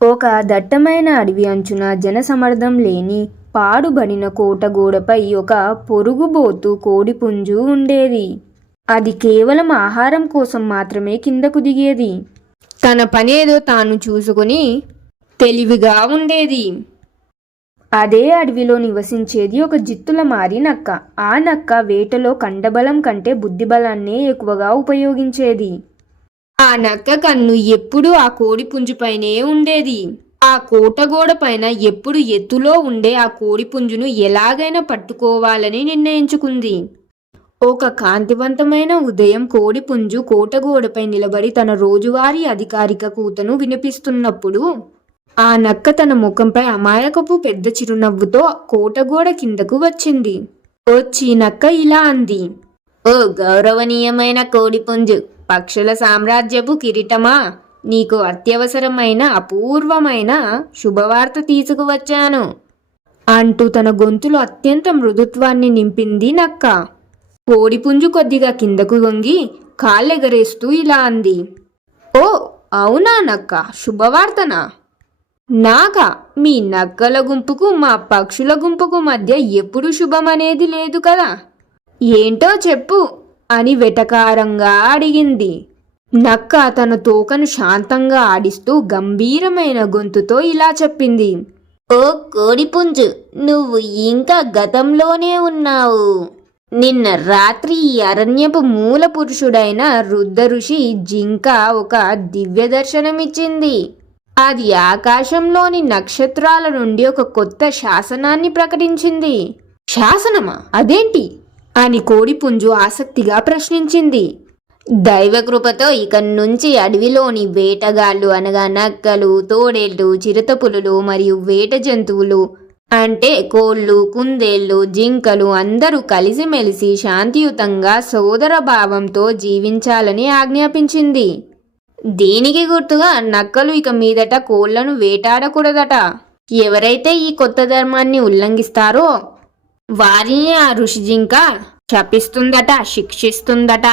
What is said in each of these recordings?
ఒక దట్టమైన అడవి అంచున జనసమర్థం లేని పాడుబడిన కోట గోడపై ఒక పొరుగుబోతు కోడిపుంజు ఉండేది. అది కేవలం ఆహారం కోసం మాత్రమే కిందకు దిగేది. తన పనేదో తాను చూసుకుని తెలివిగా ఉండేది. అదే అడవిలో నివసించేది ఒక జిత్తుల మారి నక్క. ఆ నక్క వేటలో కండబలం కంటే బుద్ధిబలాన్నే ఎక్కువగా ఉపయోగించేది. ఆ నక్క కన్ను ఎప్పుడూ ఆ కోడి పుంజుపైనే ఉండేది. ఆ కోటగోడ పైన ఎప్పుడు ఎత్తులో ఉండే ఆ కోడిపుంజును ఎలాగైనా పట్టుకోవాలని నిర్ణయించుకుంది. ఒక కాంతివంతమైన ఉదయం కోడిపుంజు కోటగోడపై నిలబడి తన రోజువారీ అధికారిక కూతను వినిపిస్తున్నప్పుడు ఆ నక్క తన ముఖంపై అమాయకపు పెద్ద చిరునవ్వుతో కోటగోడ కిందకు వచ్చింది. వచ్చి నక్క ఇలా అంది. ఓ గౌరవనీయమైన కోడిపుంజు, పక్షుల సామ్రాజ్యపు కిరీటమా, నీకు అత్యవసరమైన అపూర్వమైన శుభవార్త తీసుకువచ్చాను అంటూ తన గొంతులో అత్యంత మృదుత్వాన్ని నింపింది నక్క. కోడిపుంజు కొద్దిగా కిందకు వంగి కాళ్ళెగరేస్తూ ఇలా అంది. ఓ అవునా నక్క, శుభవార్తనా? నాకా? మీ నక్కల గుంపుకు మా పక్షుల గుంపుకు మధ్య ఎప్పుడు శుభమనేది లేదు కదా. ఏంటో చెప్పు అని వెటకారంగా అడిగింది. నక్క తన తోకను శాంతంగా ఆడిస్తూ గంభీరమైన గొంతుతో ఇలా చెప్పింది. ఓ కోడిపుంజు, నువ్వు ఇంకా గతంలోనే ఉన్నావు. నిన్న రాత్రి ఈ అరణ్యపు మూల పురుషుడైన రుద్ర ఋషి జింక ఒక దివ్య దర్శనమిచ్చింది. అది ఆకాశంలోని నక్షత్రాల నుండి ఒక కొత్త శాసనాన్ని ప్రకటించింది. శాసనమా? అదేంటి అని కోడిపుంజు ఆసక్తిగా ప్రశ్నించింది. దైవకృపతో ఇక నుంచి అడవిలోని వేటగాళ్ళు అనగా నక్కలు, తోడేళ్లు, చిరుతపులులు మరియు వేట జంతువులు అంటే కోళ్ళు, కుందేళ్లు, జింకలు అందరూ కలిసిమెలిసి శాంతియుతంగా సోదర భావంతో జీవించాలని ఆజ్ఞాపించింది. దీనికి గుర్తుగా నక్కలు ఇక మీదట కోళ్లను వేటాడకూడదట. ఎవరైతే ఈ కొత్త ధర్మాన్ని ఉల్లంఘిస్తారో వారిని ఆ ఋషి జింక శపిస్తుందట, శిక్షిస్తుందట.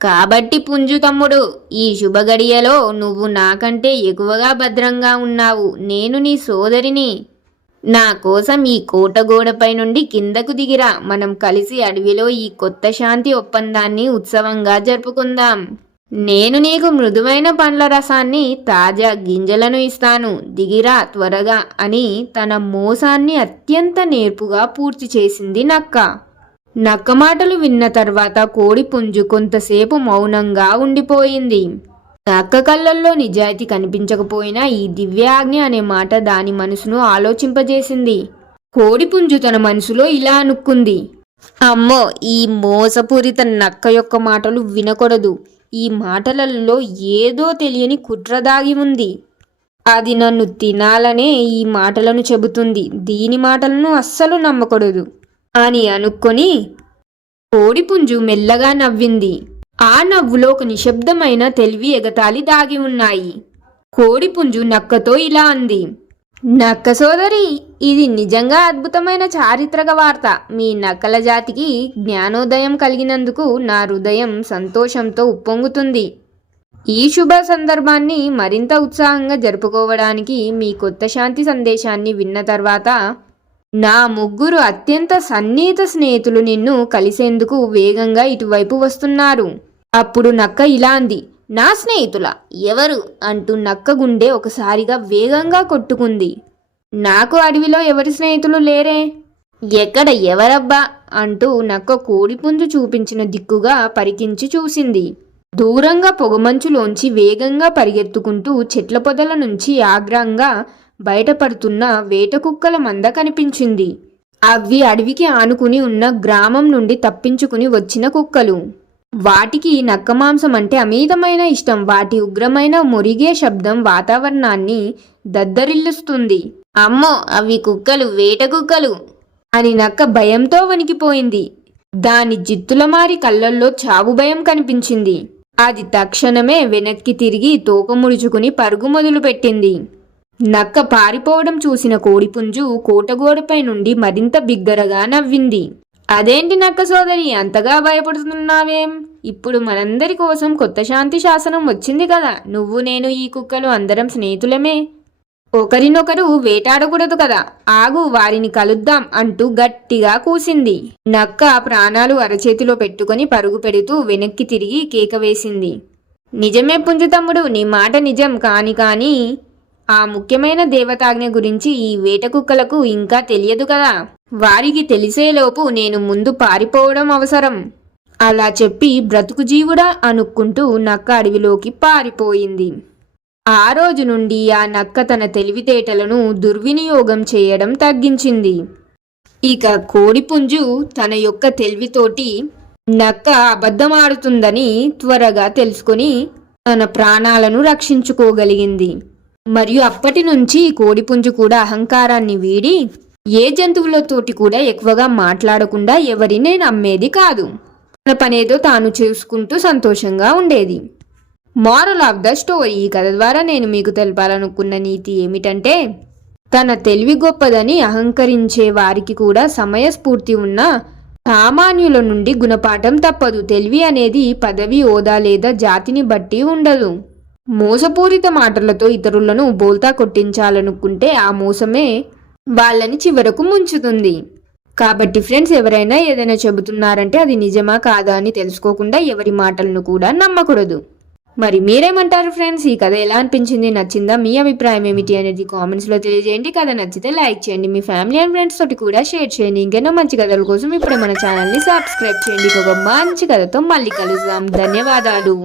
కాబట్టి పుంజు తమ్ముడు, ఈ శుభగడియలో నువ్వు నాకంటే ఎక్కువగా భద్రంగా ఉన్నావు. నేను నీ సోదరిని. నా కోసం ఈ కోటగోడపై నుండి కిందకు దిగిరా. మనం కలిసి అడవిలో ఈ కొత్త శాంతి ఒప్పందాన్ని ఉత్సవంగా జరుపుకుందాం. నేను నీకు మృదువైన పండ్ల రసాన్ని, తాజా గింజలను ఇస్తాను. దిగిరా త్వరగా అని తన మోసాన్ని అత్యంత నేర్పుగా పూర్తి చేసింది నక్క. నక్క మాటలు విన్న తర్వాత కోడిపుంజు కొంతసేపు మౌనంగా ఉండిపోయింది. నక్క కళ్ళల్లో నిజాయితీ కనిపించకపోయినా ఈ దివ్యాజ్ఞ అనే మాట దాని మనసును ఆలోచింపజేసింది. కోడిపుంజు తన మనసులో ఇలా అనుకుంది. అమ్మో, ఈ మోసపూరిత నక్క యొక్క మాటలు వినకూడదు. ఈ మాటలలో ఏదో తెలియని కుట్ర దాగి ఉంది. అది నన్ను తినాలనే ఈ మాటలను చెబుతుంది. దీని మాటలను అస్సలు నమ్మకూడదు అని అనుకొని కోడిపుంజు మెల్లగా నవ్వింది. ఆ నవ్వులో ఒక నిశ్శబ్దమైన తెలివి, ఎగతాళి దాగి ఉన్నాయి. కోడిపుంజు నక్కతో ఇలా అంది. నక్క సోదరి, ఇది నిజంగా అద్భుతమైన చారిత్రక వార్త. మీ నక్కల జాతికి జ్ఞానోదయం కలిగినందుకు నా హృదయం సంతోషంతో ఉప్పొంగుతుంది. ఈ శుభ సందర్భాన్ని మరింత ఉత్సాహంగా జరుపుకోవడానికి మీ కొత్త శాంతి సందేశాన్ని విన్న తర్వాత నా ముగ్గురు అత్యంత సన్నిహిత స్నేహితులు నిన్ను కలిసేందుకు వేగంగా ఇటువైపు వస్తున్నారు. అప్పుడు నక్క ఇలా అంది. నా స్నేహితుల? ఎవరు అంటూ నక్క గుండె ఒకసారిగా వేగంగా కొట్టుకుంది. నాకు అడవిలో ఎవరి స్నేహితులు లేరే. ఎక్కడ ఎవరబ్బా అంటూ నక్క కోడిపుంజు చూపించిన దిక్కుగా పరికించి చూసింది. దూరంగా పొగమంచులోంచి వేగంగా పరిగెత్తుకుంటూ చెట్ల పొదల నుంచి ఆగ్రహంగా బయటపడుతున్న వేటకుక్కల మంద కనిపించింది. అవి అడవికి ఆనుకుని ఉన్న గ్రామం నుండి తప్పించుకుని వచ్చిన కుక్కలు. వాటికి నక్క మాంసం అంటే అమితమైన ఇష్టం. వాటి ఉగ్రమైన మురిగే శబ్దం వాతావరణాన్ని దద్దరిల్లుస్తుంది. అమ్మో, అవి కుక్కలు, వేట కుక్కలు అని నక్క భయంతో వణికిపోయింది. దాని జిత్తులమారి కళ్ళల్లో చావు భయం కనిపించింది. అది తక్షణమే వెనక్కి తిరిగి తోక ముడుచుకుని పరుగు మొదలుపెట్టింది. నక్క పారిపోవడం చూసిన కోడిపుంజు కోటగోడపై నుండి మరింత బిగ్గరగా నవ్వింది. అదేంటి నక్క సోదరి, అంతగా భయపడుతున్నావేం? ఇప్పుడు మనందరి కోసం కొత్త శాంతి శాసనం వచ్చింది కదా. నువ్వు, నేను, ఈ కుక్కలు అందరం స్నేహితులమే. ఒకరినొకరు వేటాడకూడదు కదా, ఆగు వారిని కలుద్దాం అంటూ గట్టిగా కూసింది. నక్క ప్రాణాలు అరచేతిలో పెట్టుకుని పరుగు పెడుతూ వెనక్కి తిరిగి కేక వేసింది. నిజమే పుంజు తమ్ముడు, నీ మాట నిజం. కానీ ఆ ముఖ్యమైన దేవతాజ్ఞ గురించి ఈ వేట కుక్కలకు ఇంకా తెలియదు కదా. వారికి తెలిసేలోపు నేను ముందు పారిపోవడం అవసరం. అలా చెప్పి బ్రతుకు జీవుడా అనుక్కుంటూ నక్క అడవిలోకి పారిపోయింది. ఆ రోజు నుండి ఆ నక్క తన తెలివితేటలను దుర్వినియోగం చేయడం తగ్గించింది. ఇక కోడిపుంజు తన యొక్క తెలివితోటి నక్క అబద్ధమాడుతుందని త్వరగా తెలుసుకొని తన ప్రాణాలను రక్షించుకోగలిగింది. మరియు అప్పటి నుంచి కోడిపుంజు కూడా అహంకారాన్ని వీడి ఏ జంతువులతోటి కూడా ఎక్కువగా మాట్లాడకుండా ఎవరిని నమ్మేది కాదు. తన పనేదో తాను చేసుకుంటూ సంతోషంగా ఉండేది. మోరల్ ఆఫ్ ద స్టోరీ, ఈ కథ ద్వారా నేను మీకు తెలపాలనుకున్న నీతి ఏమిటంటే, తన తెలివి గొప్పదని అహంకరించే వారికి కూడా సమయస్ఫూర్తి ఉన్న సామాన్యుల నుండి గుణపాఠం తప్పదు. తెలివి అనేది పదవి, హోదా లేదా జాతిని బట్టి ఉండదు. మోసపూరిత మాటలతో ఇతరులను బోల్తా కొట్టించాలనుకుంటే ఆ మోసమే వాళ్ళని చివరకు ముంచుతుంది. కాబట్టి ఫ్రెండ్స్, ఎవరైనా ఏదైనా చెబుతున్నారంటే అది నిజమా కాదా అని తెలుసుకోకుండా ఎవరి మాటలను కూడా నమ్మకూడదు. మరి మీరేమంటారు ఫ్రెండ్స్? ఈ కథ ఎలా అనిపించింది, నచ్చిందా, మీ అభిప్రాయం ఏమిటి అనేది కామెంట్స్లో తెలియజేయండి. కథ నచ్చితే లైక్ చేయండి, మీ ఫ్యామిలీ అండ్ ఫ్రెండ్స్ తోటి కూడా షేర్ చేయండి. ఇంకెన్నో మంచి కథల కోసం ఇప్పుడే మన ఛానల్ని సబ్స్క్రైబ్ చేయండి. ఒక మంచి కథతో మళ్ళీ కలుద్దాం. ధన్యవాదాలు.